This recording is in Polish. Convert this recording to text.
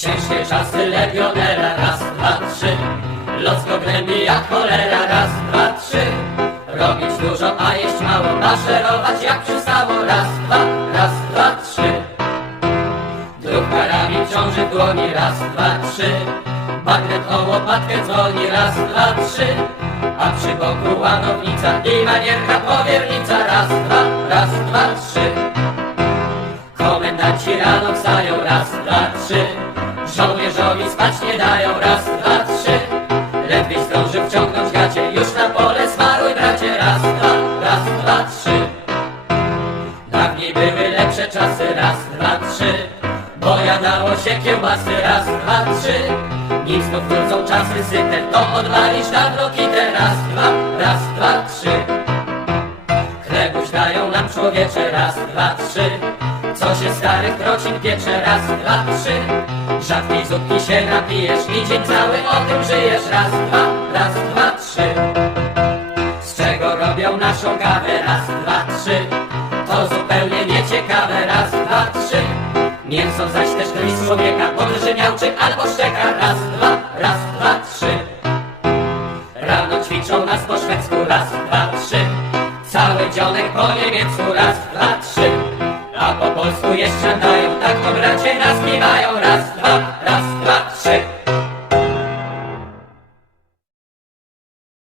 Ciężkie czasy legionera, raz, dwa, trzy. Los go gnębi jak cholera, raz, dwa, trzy. Robić dużo, a jeść mało, maszerować jak przystało, raz, dwa, raz, dwa, trzy. Drób karabin ciąży dłoni, raz, dwa, trzy. Bagnet o łopatkę dzwoni, raz, dwa, trzy. A przy boku łanownica i manierka powiernica, raz, dwa, raz, dwa, trzy. Komendanci rano wstają, raz, dwa, trzy. Żołnierzowi spać nie dają, raz, dwa, trzy. Ledwie zdążył wciągnąć gacie, już na pole smaruj bracie, raz, dwa, raz, dwa, trzy. Dawniej były lepsze czasy, raz, dwa, trzy Bo jadało się kiełbasy, raz, dwa, trzy Nim znów wrócą czasy syte, to odwalisz dawno kitę Raz, dwa, raz, dwa, trzy Chlebuś dają nam człowiecze, raz, dwa, trzy Co się starych trocin piecze, raz, dwa, trzy Rzadkiej zupki się napijesz i dzień cały o tym żyjesz Raz, dwa, raz, dwa, trzy z czego robią naszą kawę? Raz, dwa, trzy. To zupełnie nieciekawe. Raz, dwa, trzy. Mięso zaś też gryź człowieka, podrży miałczy albo szczeka. Raz, dwa, raz, dwa, trzy. Rano ćwiczą nas po szwedzku. Raz, dwa, trzy. Cały dzionek po niemiecku. Raz, dwa, trzy. Po polsku jeszcze dają, tak to bracie nas kiwają. Raz, dwa,